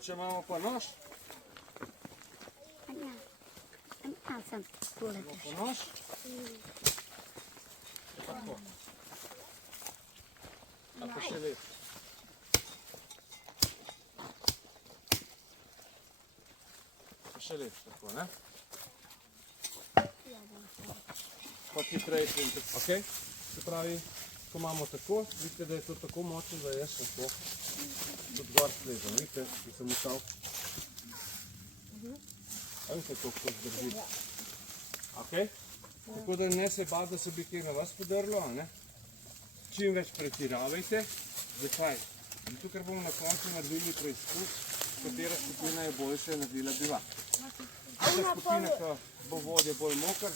Če imamo pa nož. Sem tole. Pa nož. Tako. A pa še lepše. Pa še lepše, tako, ne? Pa hitrejše in tako, okej? Se pravi, ko imamo tako, vidite, da je to tako močno, da jaz lahko tudi gor slezem, vidite, ki sem ustal. A vidite, koliko zdrži. Okej? Tako da ne se bati, da se bi kaj na vas podrlo, a ne? Čim več pretiravajte. Zakaj? Zato, ker bomo na koncu naredili preizkus, katera skupina je boljša naredila bivak. Tista skupina, ki bo vodje bolj mokr,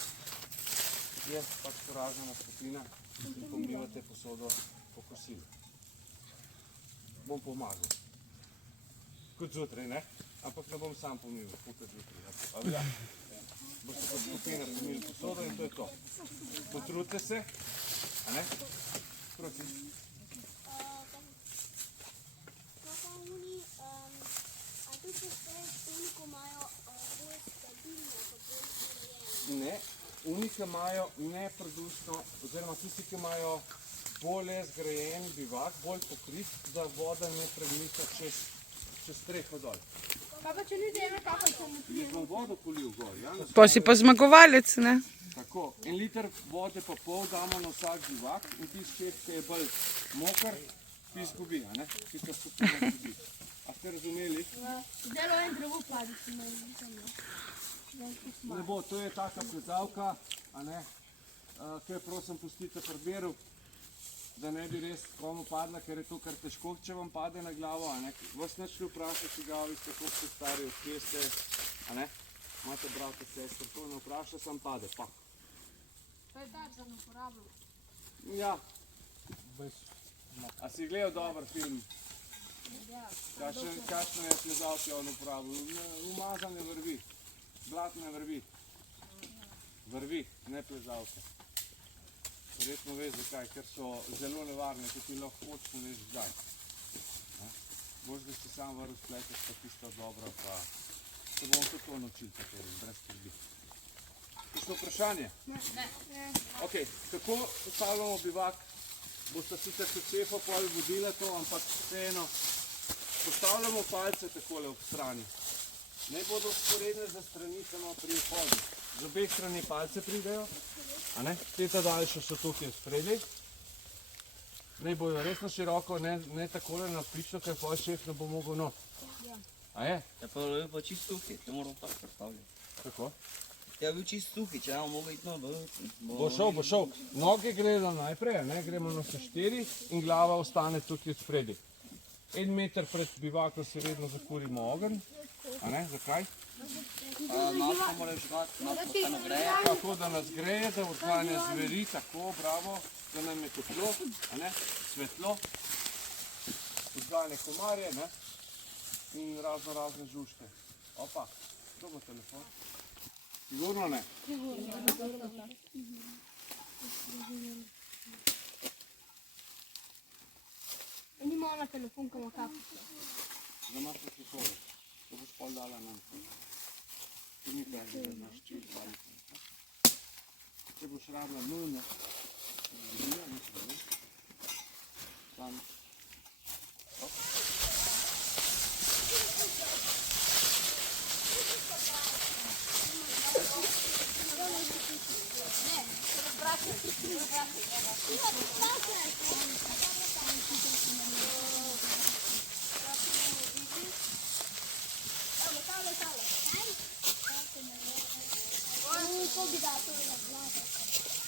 je pač poražena skupina in pomivate posodo po kosilu. Bom pomagal. Kot zjutraj, ne? Ampak ne bom sam pomivil, kot zjutraj. Boste kot skupina pomili posodo in to je to. Potrudite se, a ne? Proti. Ne, oni, ki imajo neprodusno, oziroma tisti, ki imajo bolje zgrajen bivak, bolj pokrit, da voda ne premika čez streho dol. Kaj pa če ni dejme, kako je to mu Jaz bom vodo polil gor, ja? Pa si pa zmagovalec, ne? Tako, 1 liter vode pa pol damo na vsak bivak in tisti šef, ki je bolj mokr, ti izgubi, a ne? Tista skupina izgubi. A ste razumeli? Zdelo en drevo pladiti. Ne bo, to je taka plezalka, a ne, ki jo prosim pustite pri beru, da ne bi res komu padla, ker je to kar težko, če vam pade na glavo, a ne. Vas nič ne vpraša, če ga vi ste, koliko ste stari, odkje ste, a ne. Imate brate, sestr, to ne vpraša, sam pade, pa. To je tak za uporabljal. Ja. A si gledal dober film? Kakšne je plezalke on uporabil? Umazane vrvi. Blatne vrvi. Vrvi, ne plezalke. Verjetno veš zakaj, ker so zelo nevarne, ker ti lahko hoč ne veš kdaj. Boš, da si sam vrv spleteš, pa tisto dobro, pa se bomo tudi to naučili, tako brez skrbi. Kakšno vprašanje? Ne. Ok, kako postavljamo bivak? Boste sicer kot šefa pol vodila to, ampak vseeno postavljamo palce takole ob strani. Ne bodo sporedne za strani samo pri vhodu. Z obeh strani palce pridejo, a ne? Te daljše so tukaj spredaj. Ne bojo res na široko, ne takole na pično, ker pol šef ne bo mogel not. A je? Ja, pa je pa čist suhi, to moram pa predstavljati. Kako? Ja, bil čist suhi, če ne mogo iti Bo šel. Noge gredo najprej, a ne? Gremo na vse 4 in glava ostane tukaj spredaj. 1 meter pred bivakom se vedno zakurimo ogenj. A ne, zakaj? Masko moraš žgati, masko postane greje. Tako, da nas greje, da odganja zveri, tako, bravo, da nam je toplo, a ne, svetlo, odganja komarje, ne, in razne žužke. Opa, kdo bo telefon? Sigurno ne? Ni malo na telefon, ko ima kapico. Da imaš na prihodek, to boš pol dala nam. Ti mi kaže, da imaš čist valiti. Če boš rabila nujno, zgodila, nič ne. Tam. Hop.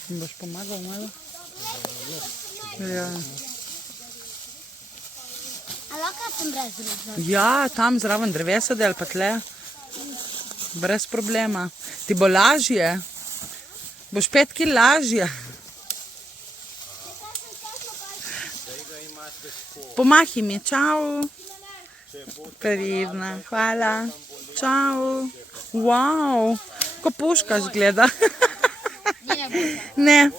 Boš pomagal malo? Ja. A lahko sem brez drugega? Ja, tam zraven drevesa del pa tle. Brez problema. Ti bo lažje. Boš 5 kil lažje. Pomahi mi, čau. Pridna, hvala. Čau. Wow, ko puška zgleda. Ne.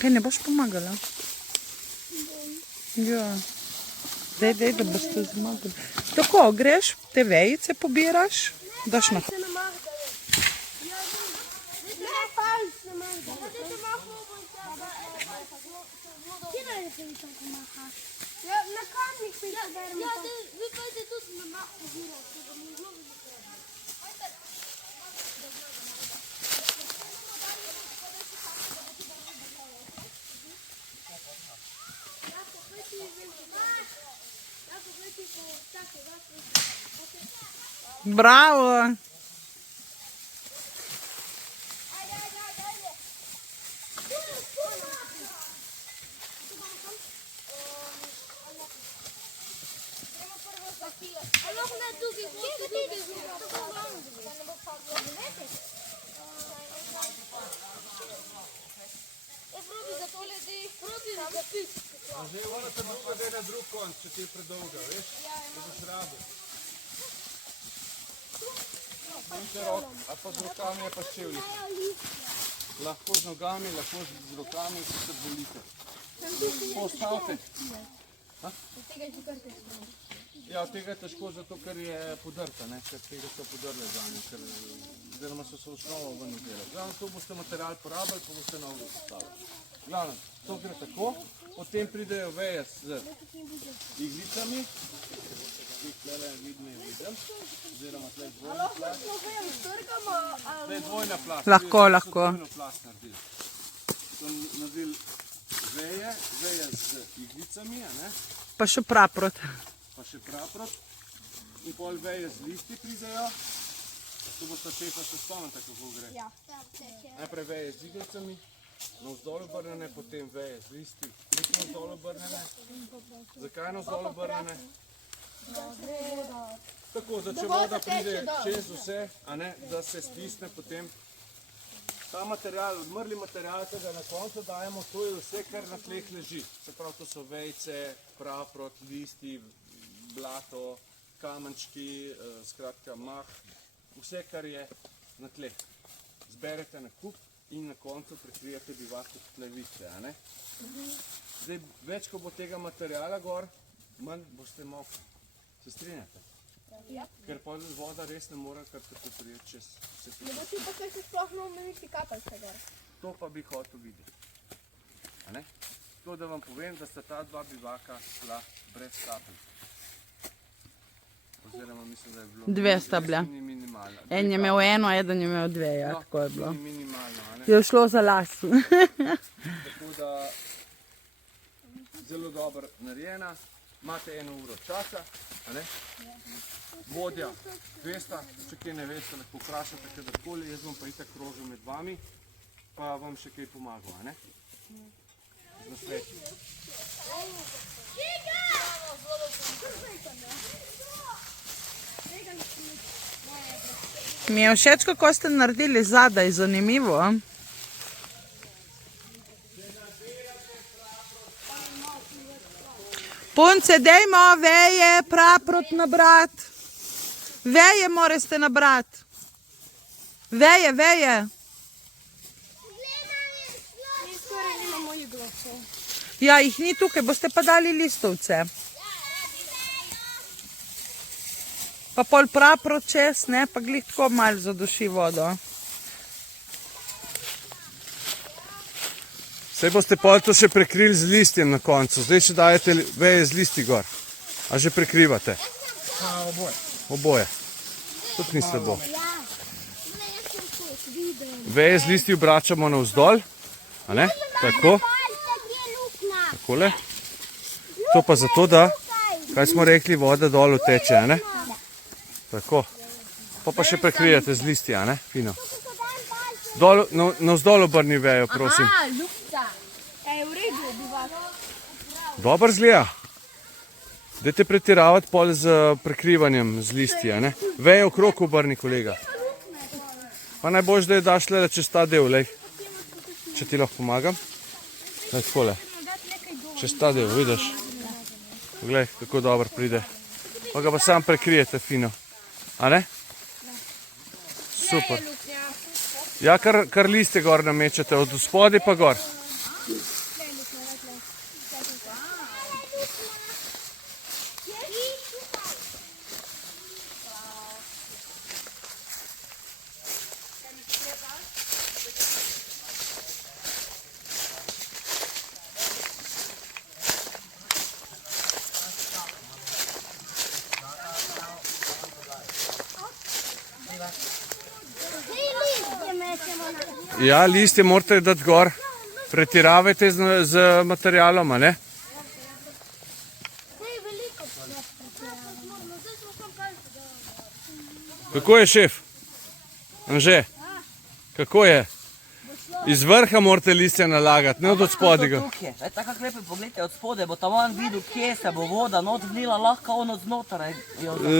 Kaj ne boš pomagala? Ja. Dej, da boste zmagali. Tako, greš, te vejice pobiraš, daš na... Na kamnih se beremo. Ja, vi pojete tudi na mah pobirati, da bomo zelo Bravo! Zdaj morate druga dej na drug konc, če ti je predolga, veš? Da boš rabil. Imate rok, a pa z rokami je pa s čevlji. Lahko z nogami, lahko z rokami, ko se bolite. Postavite. Ja, od tega je težko, zato ker je podrta, ne? Ker tega so podrle zanje, ker oziroma so se osnovo ven vzeli. Glavno, to boste material porabili, pa boste novo postavili. Glavno, to gre tako, potem pridejo veje z iglicami, ki jih tukaj vidim, oziroma tukaj dvojna plast. Tukaj dvojna plast. Lahko. Dvojno plast naredili. So naredili veje z iglicami, a ne? Pa še praprot. Pa še praprot. In pol veje z listi pridejo. Tu boste šefa se spomnite, kako gre. Najprej veje z iglicami, navzdol obrnjene, potem veje z listi, tudi navzdol obrnjene. Zakaj navzdol obrnjene? Tako, da če voda pride čez vse, a ne, da se stisne potem. Ta material, odmrli material, ki ga na koncu dajemo, to je vse, kar na tleh leži. Se pravi, to so vejce, praprot, listi, blato, kamenčki, skratka mah, vse, kar je na tleh. Zberete na kup in na koncu prekrijete bivak od tlevice, a ne? Zdaj, več ko bo tega materiala gor, manj boste mokri. Se strinjate? Ja. Ker pa voda res ne more kar tako prijeti čez vse Ne to. bo ti pa kaj se sploh ne omeništi kapalce gor. To pa bi hotel videti. A ne? To, da vam povem, da sta ta dva bivaka šla brez kapelj. Oziroma mislim, da je bilo... Dve sta bila. Minimalna. En je imel eno, eden je imel dve, ja, tako je bilo. Minimalno, a ne? Je šlo za las. Tako da zelo dobro narejena. Imate 1 uro časa, a ne? Vodja, vesta, če kaj ne veste, lahko vprašate kadarkoli, jaz bom pa itak krožil med vami, pa vam še kaj pomagal, a ne? Z nasveti. Mi je všeč, kako ste naredili zadaj, zanimivo. Punce, dejmo veje, praprot nabrat. Veje morate nabrat. Veje. Mi skoraj nimamo igločev. Ja, jih ni tukaj, boste pa dali listovce. Pa pol praprot čez, ne, pa glih tako malo zaduši vodo. Saj boste pol to še prekrili z listjem na koncu, zdaj še dajete veje z listi gor. A že prekrivate? Oboje. Tudi ni slabo. Veje z listi obračamo navzdol, a ne? Tako. Takole. To pa zato, da, kaj smo rekli, voda dol teče, a ne? Tako. Pa še prekrijete z listi, a ne? Fino. Navzdol obrni vejo, prosim. Ljubca. Je v redu, bivak. Dobro zgleda. Dajte pretiravati pol z prekrivanjem z listi, a ne? Veje okrog obrni, kolega. Pa najboljš, da je daš le čez ta del, lej. Če ti lahko pomagam. Lej, takole. Čez ta del, vidiš? Poglej, kako dobro pride. Pa ga pa sam prekrijete fino. A ne? Super. Ja, kar liste gor namečete, od spodaj pa gor. listje mečemo na. Ja, listje morate dati gor. Pretiravajte z materialom, a ne? Sej veliko. Kako je, šef? Anže, kako je? Iz vrha morate listje nalagati, ne od spodaj ga. Tukaj, tako lepo pogledajte od spodaj, bo tam on videl, kje se bo voda not vlila, lahko on od znotraj.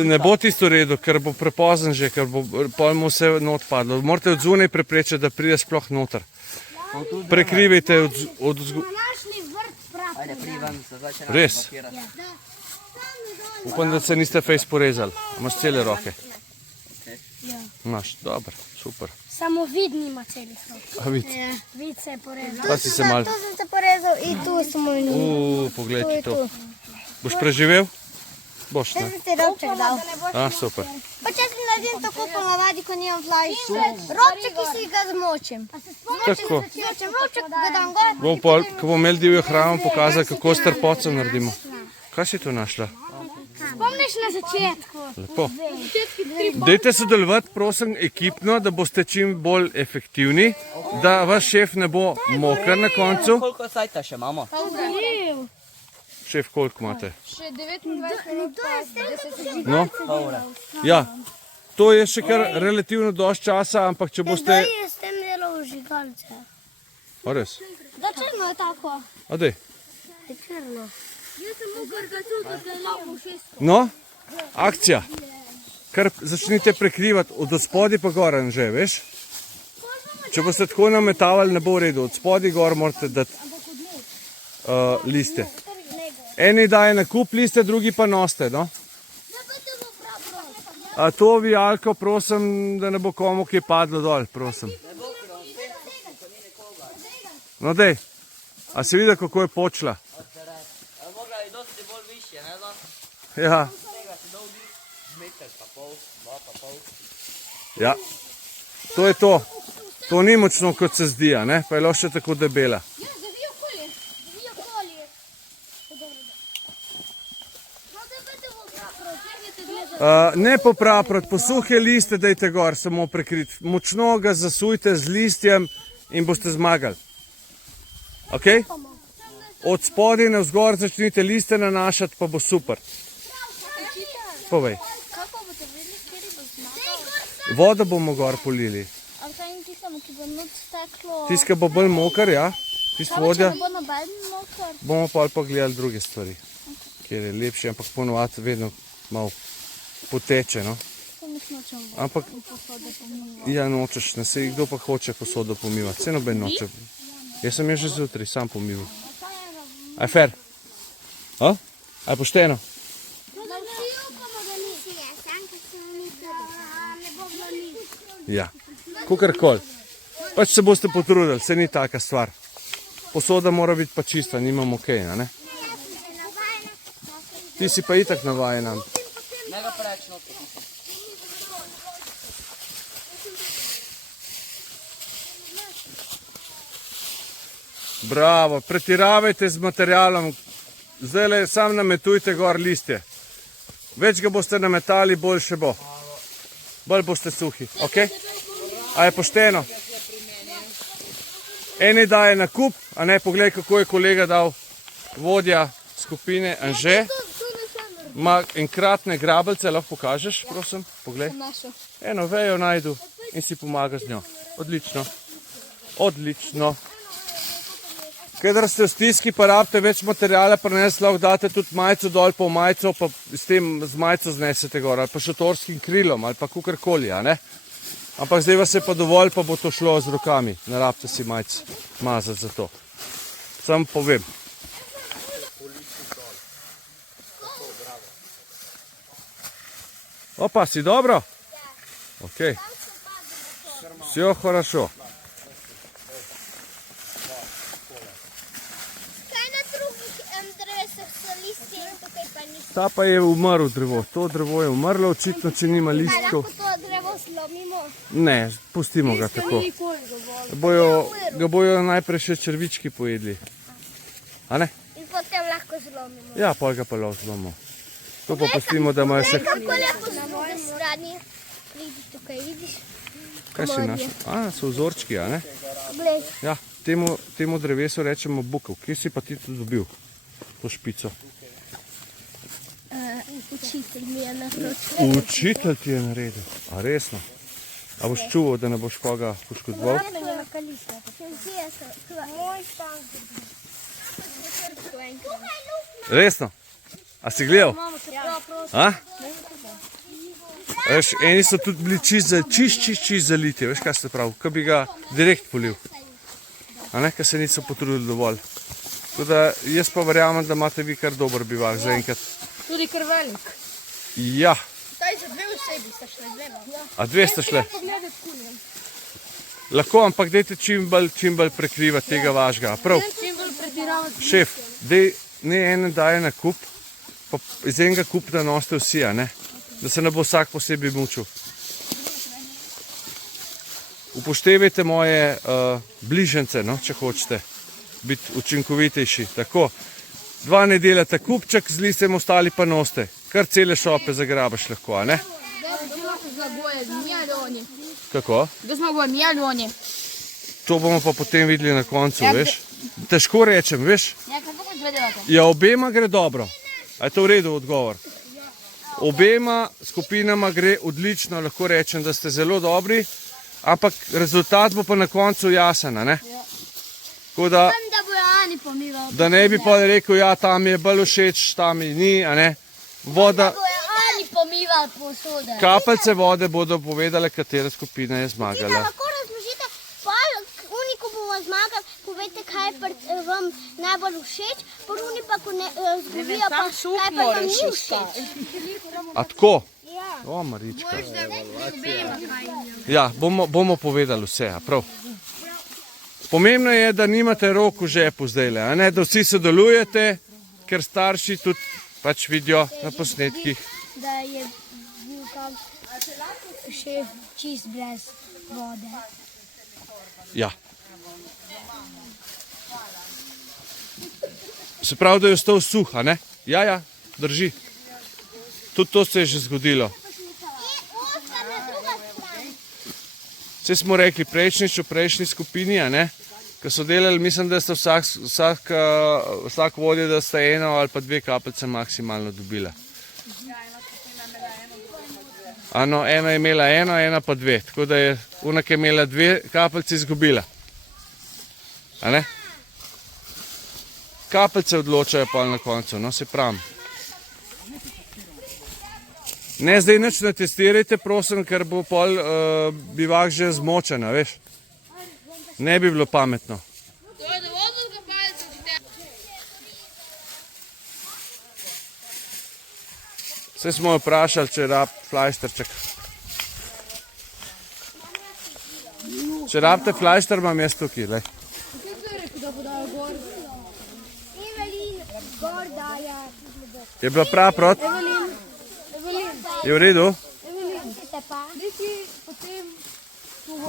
Ne bo tisto v redu, ker bo prepozen že, ker bo pol mu vse not padlo. Morate od zunaj preprečiti, da pride sploh noter. Prekrivajte od Našli vrt prav. Ajde, prijem se, zdaj če Res? napirati. Upam, da se niste fejs porezali. Imaš cele roke. Imaš, dobro, super. Samo vid nima celih rok. A vidi, Vid se je porezal. pa si se mal... Tu sem se porezal in tu sem moj njim. Poglej to. Boš preživel? Boš, ne? Ti robček dal. A, super. Pa če si naredim tako ponavadi, ko nimam vlažiš. Robček, ki si ga zmočim. Tako. Zmočim robček, ga dam gor. Bomo pol, ko bomo imeli divjo hrano, pokazali, kako s trpocem naredimo. Kaj si tu našla? Spomniš na začetku? Lepo. Dajte sodelovati, prosim, ekipno, da boste čim bolj efektivni, da vaš šef ne bo moker na koncu. Koliko sajta še imamo? Šef, koliko imate? Še 29 No, Pol ure. ja. To je še kar relativno dosti časa, ampak če boste... je s tem delal žigalce? A res? Da črno je tako. A dej. Je črno. Jaz sem mogel ga tudi, da je lahko šesto. No, akcija. Kar začnite prekrivati, od spodaj pa gor, že, veš? Če boste tako nametavali, ne bo v redu. Od spodaj gor morate dati liste. Eni daje na kup liste, drugi pa noste, no? A to vijalko, prosim, da ne bo komu kaj padlo dol, prosim. No dej, a si videl, kako je počela? Mogla je dosti bolj višje, ne da? Ja. Tega si dol meter pa pol, 2 pa pol. Ja, to je to. To ni močno, kot se zdi, a ne? Pa je lahko še tako debela. Ja, zavijo kolje. Zavijo kolje. No, da budemo prav, kjer te gleda. Ne popravljati, po suhe liste dajte gor, samo prekriti. Močno ga zasujte z listjem in boste zmagali. Ok? Od spodaj navzgor začnite liste nanašati, pa bo super. Povej. Kako boste videli, kjer bo zmagal? Vodo bomo gor polili. Ali kaj in tistemu, ki bo not steklo? Tiska bo bolj moker, ja? Tist vodja. Če ne bo noben mokar. Bomo pa pogledali druge stvari, kjer je lepše, ampak ponovadi vedno malo poteče, no? To mi nočem Ampak, posode pomimo. ja, nočeš, ne se, kdo pa hoče posodo pomivati, se noben noče. Jaz sem jo že zjutraj sam pomival. A je fair? A? A je pošteno? Ja, kakorkoli. Pač se boste potrudili, se ni taka stvar. Posoda mora biti pa čista, nimam okejna, ne? Ti si pa itak navajena. Ne ga preveč noter. Bravo, pretiravajte z materialom. Zdaj sam nametujte gor listje. Več ga boste nametali, boljše bo. Bolj boste suhi, ok? A je pošteno? Eni daje na kup, a ne, poglej, kako je kolega dal vodja skupine Anže. Ima enkratne grabelce, lahko pokažeš, prosim, poglej. Eno vejo najdu in si pomaga z njo. Odlično. Odlično. Kadar ste v stiski, pa rabite več materijala, prinesti, lahko date tudi majico dol, pa v majico, pa s tem z majico znesete gor, ali pa šotorskim krilom, ali pa kakorkoli, a ne? Ampak zdaj vas je pa dovolj, pa bo to šlo z rokami. Ne rabite si majic mazati za to. Sam povem. Opa, si dobro? Ok. Vse хорошо. Kaj na drugih drevesah so listje in tukaj pa niso? Ta pa je umrl drevo. To drevo je umrlo, očitno, če nima listkov. Lahko to drevo slomimo. Ne, pustimo ga tako. Ga bojo najprej še črvički pojedli. A ne? In potem lahko zlomimo. Ja, pol ga pa lahko zlomimo. To pa pustimo, da imajo še... Kako lepo z druge strani. Vidiš tukaj, vidiš? Kaj si našel? A, so vzorčki, a ne? Glej, Ja, temu drevesu rečemo bukov. Kje si pa ti to dobil? To špico. učitelj mi je naročil. Učitelj ti je naredil. A resno? A boš čuval, da ne boš koga poškodoval? Moj štank. Resno? A si gledal? A? Veš, eni so tudi bili čist zaliti, veš kaj se pravi, ko bi ga direkt polil. A ne, ker se niso potrudili dovolj. Tako da jaz pa verjamem, da imate vi kar dober bivak zaenkrat. Tudi kar velik. Ja. Taj za dve osebi sta šle, dve. A dve ste šle? Lahko, ampak dajte čim bolj prekrivati tega vašega. Prav, Čim bolj pretiravati. šef, daj ne ene daje na kup, pa iz enega kupa nosite vsi, a ne? Da se ne bo vsak posebej mučil. Upoštevajte moje bližnjice, no, če hočete biti učinkovitejši. Tako, 2 ne delate kupček, z listem ostali pa nosite. Kar cele šope zagrabaš lahko, a ne? Kako? To bomo pa potem videli na koncu, veš? Težko rečem, veš? Ja, obema gre dobro. A je to v redu odgovor? Obema skupinama gre odlično, lahko rečem, da ste zelo dobri, ampak rezultat bo pa na koncu jasen, a ne? Tako da, Da bojo Ani pomiral. da ne bi pa rekel, ja, tam je bolj všeč, tam mi ni, a ne? Voda, Bojo Ani pomiral posode. kapljice vode bodo povedale, katera skupina je zmagala. Lahko razložite, ko bomo zmagali, povejte, kaj je vam najbolj všeč, poruni pa, ko ne zgubijo, pa kaj pa vam ni všeč. A tako? O, Marička. Ja, bomo povedali vse, a prav. Pomembno je, da nimate rok v žepu zdajle, a ne, da vsi sodelujete, ker starši tudi pač vidijo na posnetkih. Da je bil kam šef čist brez vode. Ja. Se pravi, da je ostal suh, a ne? Ja, drži. Tudi to se je že zgodilo. Vse smo rekli prejšnjič v prejšnji skupini, a ne? Ko so delali, mislim, da sta vsak vodja, da sta 1 ali pa 2 kapljice maksimalno dobila. Ano, ena je imela 1, ena pa 2. Tako da je ona, ki je imela 2 kapljice, izgubila. A ne? Kapljice odločajo pa na koncu, no, se pravim. Ne, zdaj nič ne testirajte, prosim, ker bo pol bivak že zmočen, a veš. Ne bi bilo pametno. Vse smo jo vprašali, če rab flajšterček. Če rabite flajšter, imam jaz tukaj, lej. Evelin, gor daje. Je bila prav prot? Je v redu? Te pa.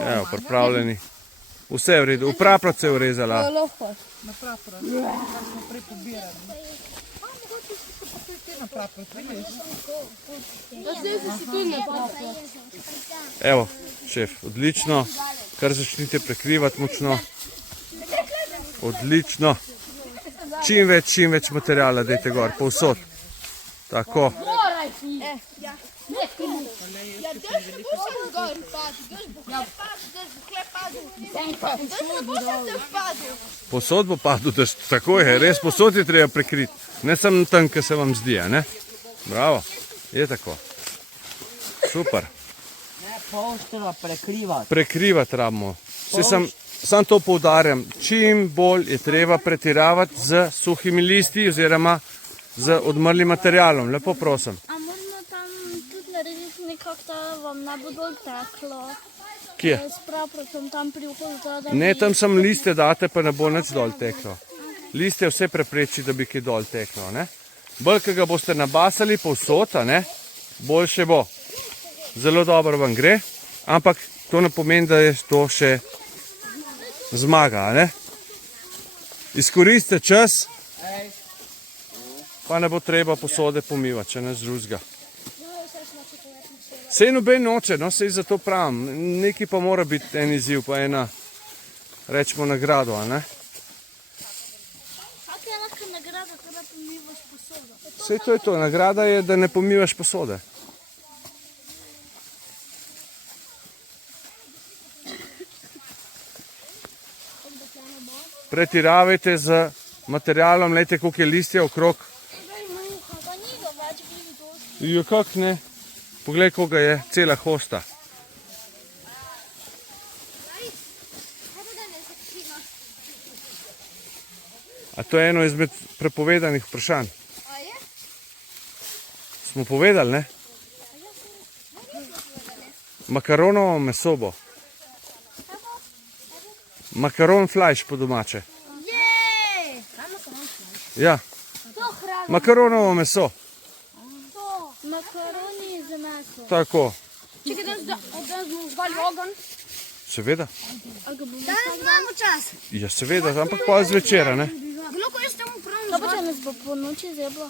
Evo, pripravljeni. Vse je v redu. V praprot se je urezala. Evo, šef, odlično. Kar začnite prekrivati močno. Odlično. Čim več materijala dajte gor, povsod. Tako. Posod bo padel, da tako je, res posod je treba prekriti. Ne samo tam, kjer se vam zdi, a ne? Bravo, je tako. Super. Ne, polšteva prekrivati. Prekrivati rabimo. Sam to poudarjam, čim bolj je treba pretiravati z suhimi listi oziroma z odmrlim materialom. Lepo prosim. A moramo tam tudi narediti nekako, da vam ne bo dol teklo? Kje? S praprotom tam pri vhodu. Ne, tam samo liste date, pa ne bo nič dol teklo. Liste vse prepreči, da bi kaj dol teklo, ne? Bolj, ko ga boste nabasali povsod, ne, boljše bo. Zelo dobro vam gre, ampak to ne pomeni, da je to še zmaga, ne? Izkoristite čas, pa ne bo treba posode pomivati, če ne z drugega. Sej noben noče, no sej zato pravim. Nekaj pa mora biti en izziv, pa ena, rečemo, nagrado, a ne? Kak je lahko nagrada, kada pomivaš posodo? Sej to je to, nagrada je, da ne pomivaš posode. Pretiravajte z materialom, lejte, koliko je listja okrog. Pa ni ga več blizu dosti. Jo, kak ne? Poglej, koga je, cela hosta. A to je eno izmed prepovedanih vprašanj. Smo povedali, ne? Makaronovo meso bo. Makaron flash po domače. Jej! Ja, To hrana. makaronovo meso. To. Makaroni za meso. Tako, Čekaj, danes bomo zvali ogen. seveda. Danes imamo čas. Ja, seveda, ampak pa zvečera, ne? Gloko, jaz temu pravim. Kaj pa če nas bo po noči zeblo?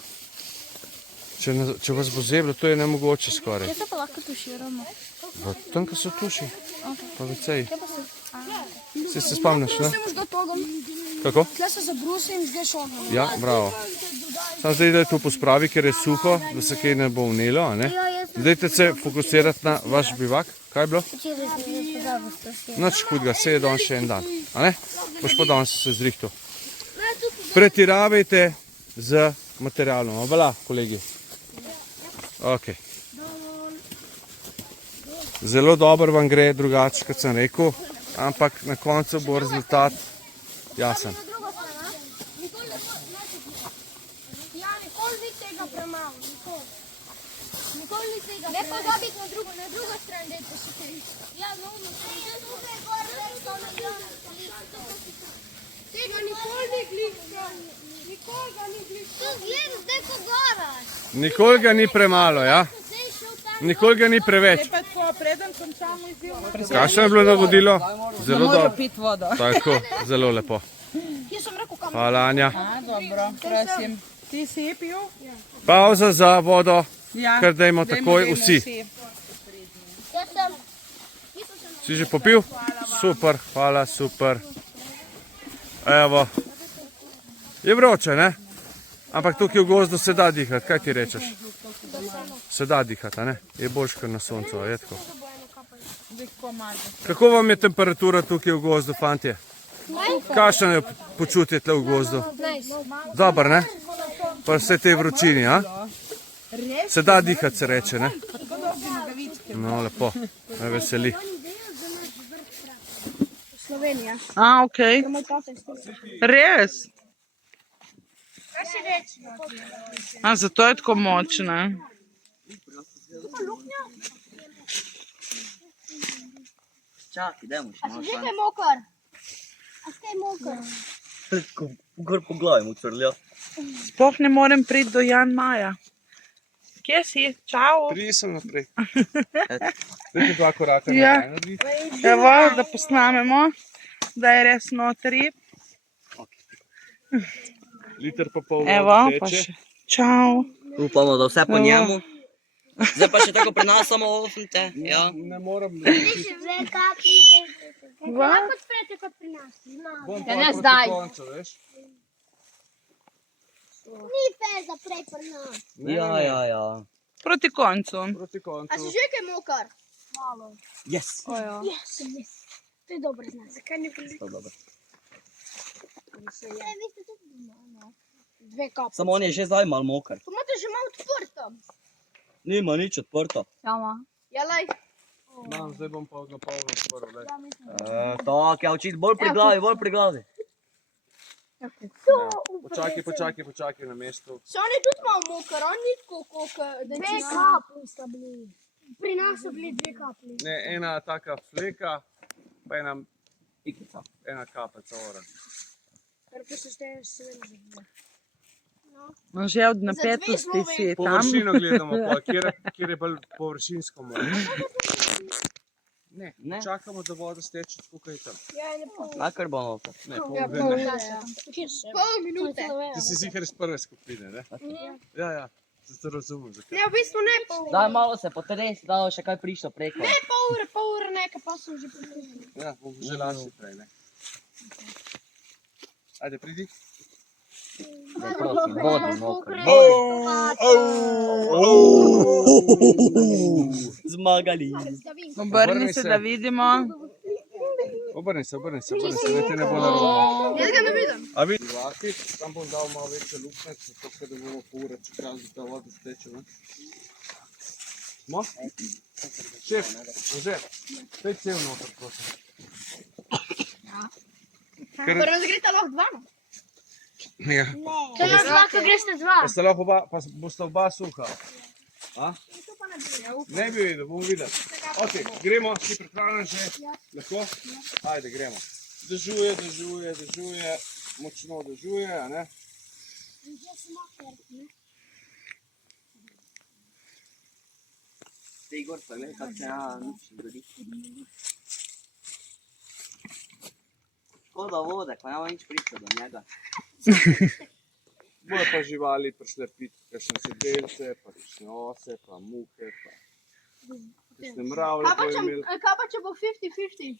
Če vas bo zeblo, to je nemogoče skoraj. Kje se pa lahko tuširamo? Tam, ko so tuši, pa veceji. Se spomniš, ne? Musimo žgati ogen. Kako? Tle se zabrusi in žgeš ogen. Ja, bravo. Samo zdaj, da je to pospravi, ker je suho, da se kaj ne bo vnelo, a ne? Dajte se fokusirati na vaš bivak. Kaj je bilo? Včeraj se je pozabo sprosil. Nič hudega, se je danes še en dan, a ne? Boš pa danes se zrihtal. Pretiravajte z materialom. Hvala, kolegi. Ok. Zelo dobro vam gre, drugače, kot sem rekel, ampak na koncu bo rezultat jasen. Ja, nikoli ni tega premalo, nikoli. Nikoli ni tega premalo. Ne pa zabiti na drugo stran, dajte še tri. Ja, no, tega nikoli ni glih. Nikoli ga ni glih. To zgleda zdaj ko goraš. Nikoli ga ni premalo, ja? Zdaj šel tam. Nikoli ga ni preveč. Pa tako, preden končamo izziv, Kakšno je bilo navodilo? Zelo morajo dobro. piti vodo. Tako, zelo lepo. Jaz sem rekel kam. Hvala, Anja. A, dobro, prosim. Ti si pil? Pauza za vodo, Ja. kar dajmo takoj vsi. Jaz sem. Si že popil? Super, hvala, super. Evo. Je vroče, ne? Ampak tukaj v gozdu se da dihati, kaj ti rečeš? Se da dihati, a ne? Je boljš, kot na soncu, a je tako. Kako vam je temperatura tukaj v gozdu, fantje? Kakšno je počutje tle v gozdu? Dobar, ne? Pa vse te vročini, a? Se da dihati, se reče, ne? No, lepo, me veseli. Slovenija. A, okej. Moj tata je star. Res? Kaj si reči? A, zato je tako močna. Čakaj, dajmo še malo. Že kaj mokar? A kaj mokar? Tako, gor po glavi mu crlja. Sploh ne morem priti do Jan Maja. Kje si? Čau. Prije sem naprej. Dajte dva koraka Ja. nazaj narediti. Evo, da posnamemo, da je res notri. Liter pa pol Evo, vode pa teče. še. Čau. Upamo, da vse po Evo. njemu. Zdaj pa še tako pri nas samo ofnite. Ja. Ne moram Še dve kaplji, zdaj. Va? Lahko sprete kot pri nas. Znam. bom Ja, pa ne proti zdaj. koncu, veš? Ni fair za prej pri nas. Ne, Ja, ne, ne. ja, ja. Proti koncu. Proti A si koncu. že kaj mokar? Malo. Yes. Yes. To je dobro znak. Zakaj ne pri To je dobro. vi ste tudi doma, dve kaplji. Samo on je že zdaj malo mokar. To imate že malo odprto. Nima nič odprto. Ja, laj. Mam, zdaj bom pa na polno odprl, glej. Tako, ja, očit bolj pri glavi, bolj pri glavi. Počakaj na mestu. Se on je tudi malo mokar, on ni tako kokar. Dve kaplji sta bili. Pri nas so bili dve kaplji. Ne, ena taka fleka, pa Pikica. ena kapljica ora. Kar pa se šteje seveda že dve. Že od napetosti si tam. Površino gledamo, pa, kjer je bolj površinsko more. Ne, Ne. čakamo, da voda steče, tako kaj je tam. Ja, ne pol. Najkar bo noter. Ne, Pol minute. Ti si zihar iz prve skupine, ne? Ja, ja. to razumem, zakaj. Ne, v bistvu ne pol ure. Daj malo se potresi, da bo še kaj prišlo preko. Ne pol ure nekaj, pa sem že pripričan. Ja, bom že lažje prej, ne. Ajde, pridi. Zdaj, prosim, bodi mokri. Zmagali. Obrni se, da vidimo. Obrni se, da te ne bo narobe. Jaz ga ne vidim. A vidi? Vlaki, tam bom dal malo večje luknje, zato ker da bomo pol ure čakali, da ta voda steče, ne. Smo? Šef, Bože, pej cel noter, prosim. Prvo zagreta lahko dva, no? Ja. To nas lahko greste dva. Pa sta lahko pa bosta oba suha. A? Ne bi videl, bom videl. Ok, gremo, si pripravljen že? Lahko? Ajde, gremo. Dežuje, močno dežuje, a ne? Te Igor, pa gledaj, kako se nič zgodi. Škoda vode, ko nema nič prišlo do njega. Bojo pa živali prišle piti, kakšne sedelce, pa kakšne ose, pa muhe, pa kakšne mravlje bojo imeli. Kaj pa če bo 50-50?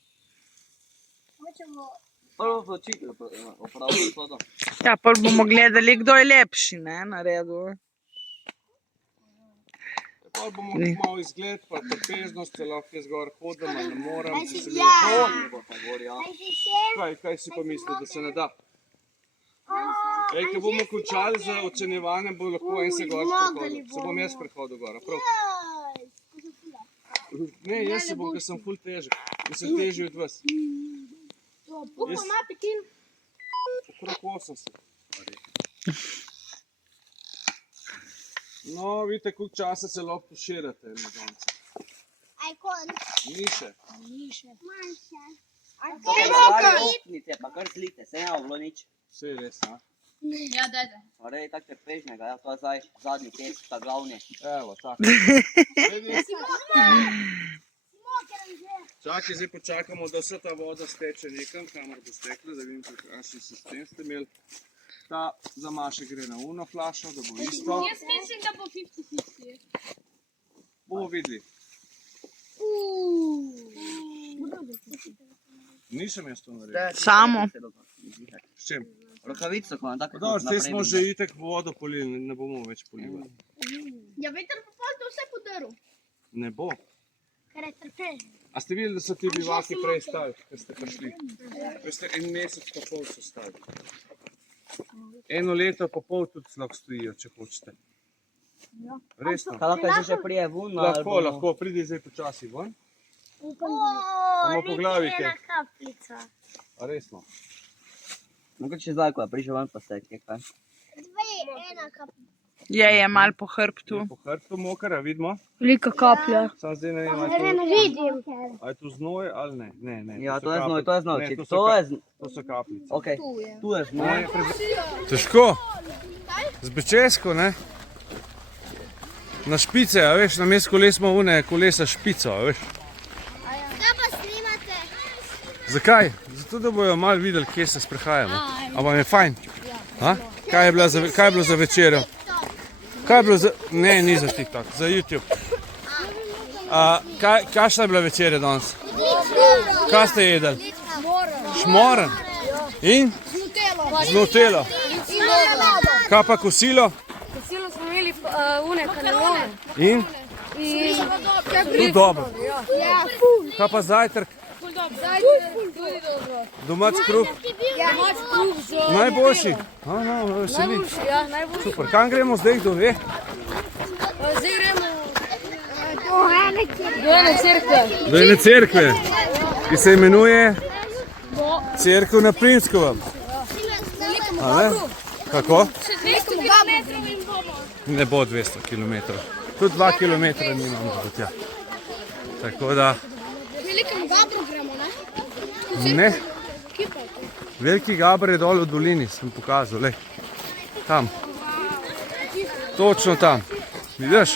Prvo bo očitno opravljeno to. Ja, pol bomo gledali, kdo je lepši, ne, na redu. Pa bomo malo izgled, pa trpežnost, se lahko jaz gor hodim, ali ne moram. Kaj si pa mislil, da se ne da? Ej, ko bomo končali z ocenjevanjem, bo lahko en se gor sprehodil. Se bom jaz sprehodil gor, prav? Ne, jaz se bom, ker sem ful težek. Ker sem težji od vas. Pupa ima pekin. Okrog 80. No, vidite, koliko časa se lahko tuširate na koncu. Aj, kon. Ni še. Manjše. Opnite, pa kar zlite, se nema bilo nič. Vse je res, a? Ja, dajte. Rej, tak trpežnega, ja, to je zdaj zadnji test, ta glavni. Evo, tako. Čakaj, zdaj počakamo, da vse ta voda steče nekam, kamor bo stekla, da vidim, kakšen sistem ste imeli. Ta zamašek gre na uno flašo, da bo isto. Jaz mislim, da bo 50-50. Bomo videli. Nisem jaz to naredil. Samo. S čem? Rokavico, ko vam tako Dobro, zdaj smo že itek vodo polili, ne bomo več polivali. Ja, veter pa pol to vse podaril. Ne bo. Ker je trpežen. A ste videli, da so ti bivaki prej stali, ker ste prišli? Veste, en mesec pa pol so stali. 1 leto pa pol tudi lahko stojijo, če hočete. Resno. Kaj lahko že prije vun? Lahko, pridi zdaj počasi ven. Imamo po glavi kaj. Ena kapljica. A resno. Mogoče zdaj, ko je prišel ven, pa se je kaj. Ena kapljica. Je mal po hrbtu. Po hrbtu moker, a vidimo? Velika kaplja. Sam zdaj ne vem, a je to znoj ali ne? Ne. Ja, to je znoj, to je znoj. Ne, to so kapljice. Ok, tu je znoj. Težko. Z bečesko, ne? Na špice, a veš, na mestu koles smo une kolesa špico, a veš. Kaj pa snimate? Zakaj? Zato, da bojo malo videli, kje se sprehajamo. A vam je fajn? A? Kaj je bilo za večerjo? Kaj je bilo za... Ne, ni za TikTok, za YouTube. Kakšna je bila večerja danes? Kaj ste jedli? Šmoren. In? Z nutelo. Kaj pa kosilo? Kosilo smo imeli une kanelone. In? Tudi dobro. Ja, ful. Kaj pa zajtrk? Tudi dobro. Domač kruh? Domač kruh z... Najboljši? No, veseli. Ja, najboljši. Super, kam gremo zdaj, kdo ve? Zdaj gremo... Do ene cerkve. Do ene cerkve, ki se imenuje Cerkev na Primskovem. A ne? Kako? Še 200 kilometrov in bomo. Ne bo 200 km. Tudi 2 km nimamo do tja. Tako da... Velikemu Gabru gremo, ne? Ne. Veliki Gaber je dol v dolini, sem pokazal, lej. Tam. Točno tam. Vidiš?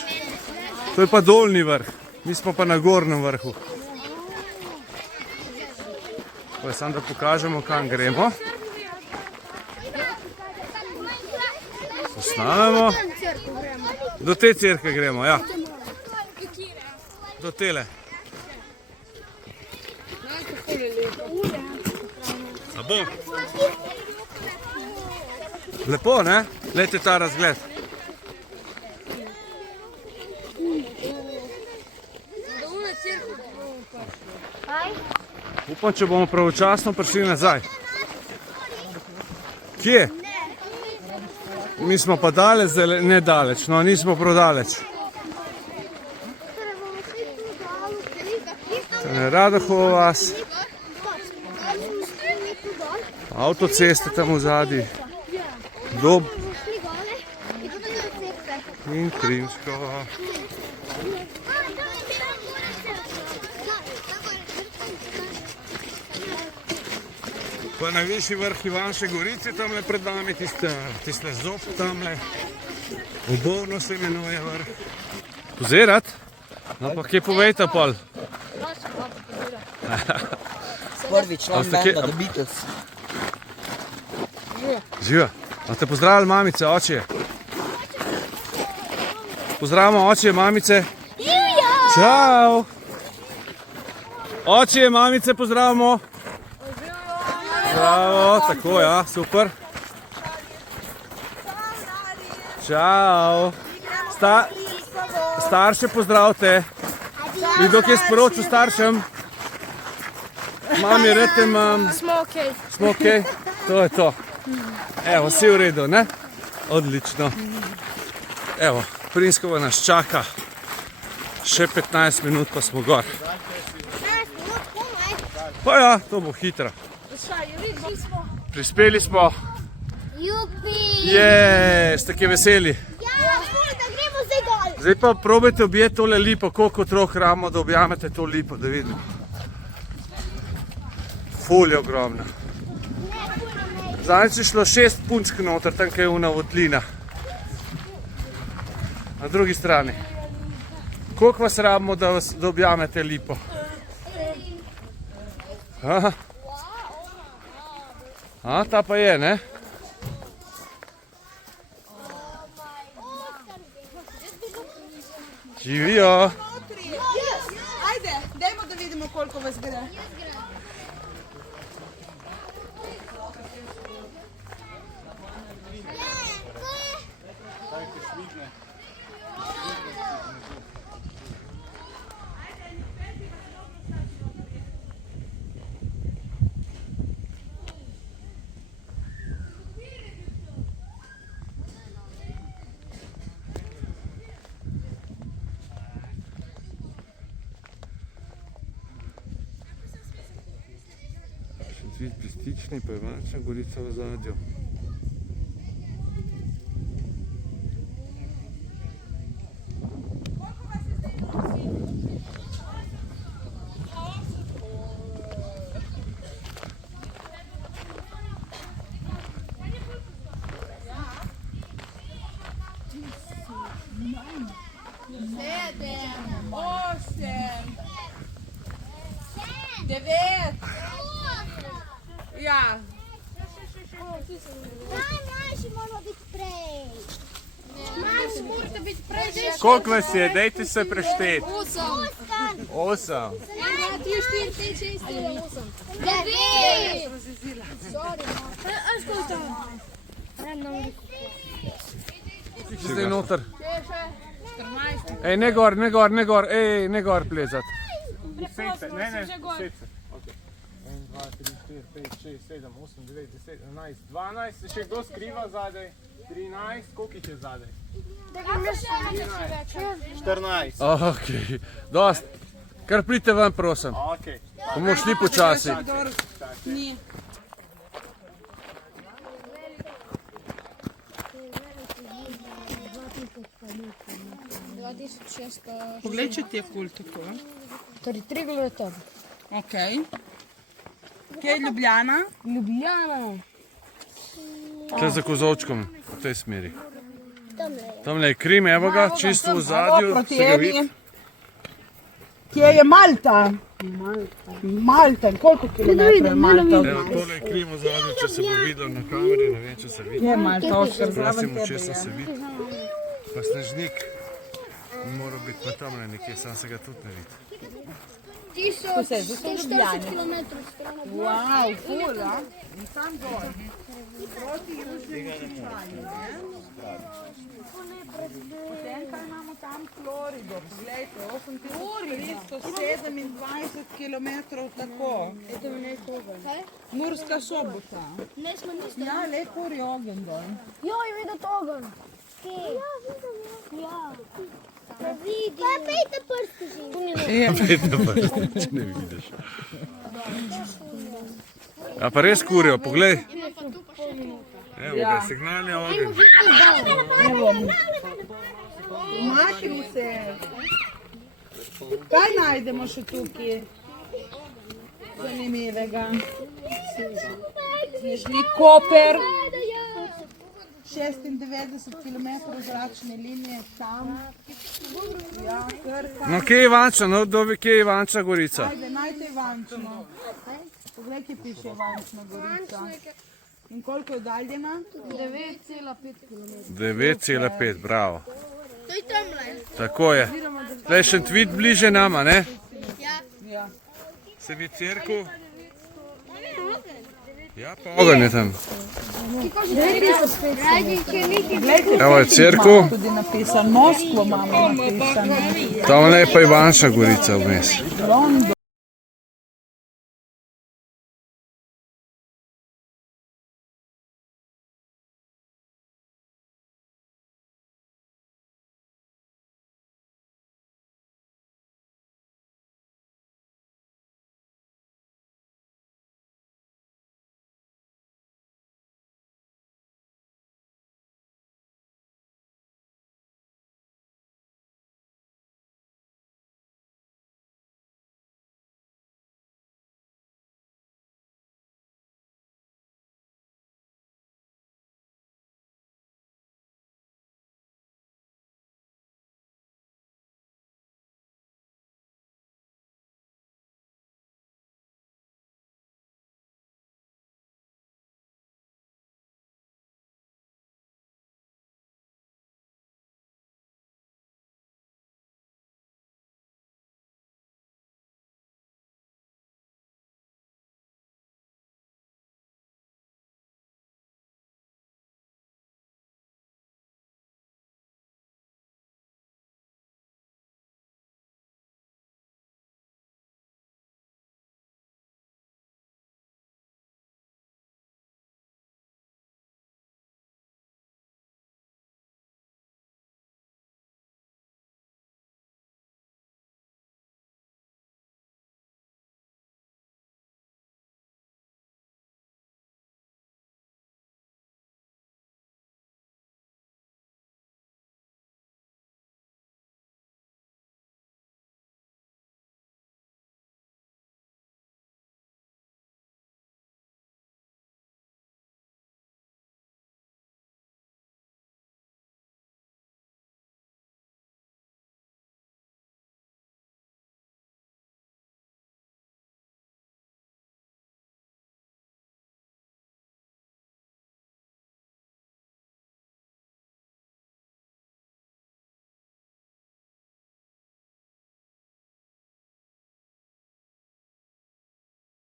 To je pa dolni vrh. Mi smo pa na gornjem vrhu. Pa samo da pokažemo, kam gremo. Posnamemo. Do te cerkve gremo, ja. Do tele. A bo? Lepo, ne? Lejte ta razgled. Upam, če bomo pravočasno prišli nazaj. Kje? Mi smo pa daleč, ne daleč, no nismo prav daleč. Radahova vas. Avtoceste tam v zadnji. Dob. In Krimsko. Pa najvišji vrh Ivanše Gorice, tamle pred nami, tiste zob tamle. Obovno se imenuje vrh. Pozirat? No pa kje povejte pol? Prvi član benda The Beatles. Živa. A te pozdravili mamice, očje? Pozdravimo očje, mamice. Čau. Očje, mamice pozdravimo. Bravo, tako ja, super. Čau. Starše pozdravite. Vi kdo je sporočil staršem? Mami, rete mam. Smo okej. Smo okej? To je to. Evo, vsi v redu, ne? Odlično. Evo, Prinskova nas čaka. Še 15 minut pa smo gor. Pa ja, to bo hitro. Prispeli smo. Jupi! Ste kje veseli? Ja, da gremo zdaj dol. Zdaj pa probajte objeti tole lipo, koliko otrok ramo, da objamete to lipo, da vidimo. Ful je ogromno. Zadnjič je šlo 6 punčk noter, tam kaj je una votlina. Na drugi strani. Koliko vas rabimo, da objamete lipo? Aha. A, ta pa je, ne? Živijo. Ajde, dajmo da vidimo koliko vas gre. Šentvid pri Stični, pa je Ivančna Gorica v ozadju. Ja. Najmlajši moramo biti prej. Mlajši morate biti prej. Koliko vas je? Dajte se prešteti. 8. 1, 2, 3, 4, 5, 6, 7, 8. 9. A škoda? Si zdaj noter. Ej, ne gor, ne gor, ne gor, ej, ne gor plezat. Sedite, ne, sedite. 1, 2, 3, 4, 5, 6, 7, 8, 9, 10, 11, 12, še kdo skriva zadaj? 13, koliko jih je zadaj? 14. Ok, dost. Kar pridite ven, prosim. Bomo šli počasi. Ni. Poglej, če ti je ful tako. Torej, 3 glede. Ok. Kje je Ljubljana? Ljubljana. Tle za kozovčkom, v tej smeri. Tamle je Krim, evo ga, čisto v zadju. Proti Emi. Kje je Malta? Malta, koliko kilometrov je Malta? Evo, tole je Krim v zadju, če se bo videl na kameri, ne vem, če se vidi. Kje je Malta, Oskar, zraven Prosimo, tebe če je. se vidi. Pa Snežnik mora biti pa tamle nekje, sam se ga tudi ne vidi. 1140 km stran od nas. Wow, ful, a? In tam dol. Proti južnemu Italiji, ne? Potem kaj imamo tam Florido, poglejte, 8327 km tako. Murska Sobota. Ja, lepo ogen dol. Joj, vidite ogen. Ja, vidim. Ja. Pa vidi. Pa pejte prste že. Če ne vidiš. A pa res kurijo, poglej. Evo ga, signalni ogen. Umakni se. Kaj najdemo še tukaj? Zanimivega. Snežnik Koper. 96 km zračne linije tam. Ja, Krka. No, kje je Ivanča? No, kje je Ivanča Gorica? Ajde, najte Ivančno. Poglej, kje piše Ivančna Gorica. In koliko je daljena? 9,5 km. 9,5, bravo. To je tamle. Tako je. Tle še tvit bliže nama, ne? Ja. Se vidi cerkev? Ja, pa ogen je tam. Evo je cerkev, Tudi napisan, Moskvo imamo napisan. tam je pa Ivanča Gorica vmes. London.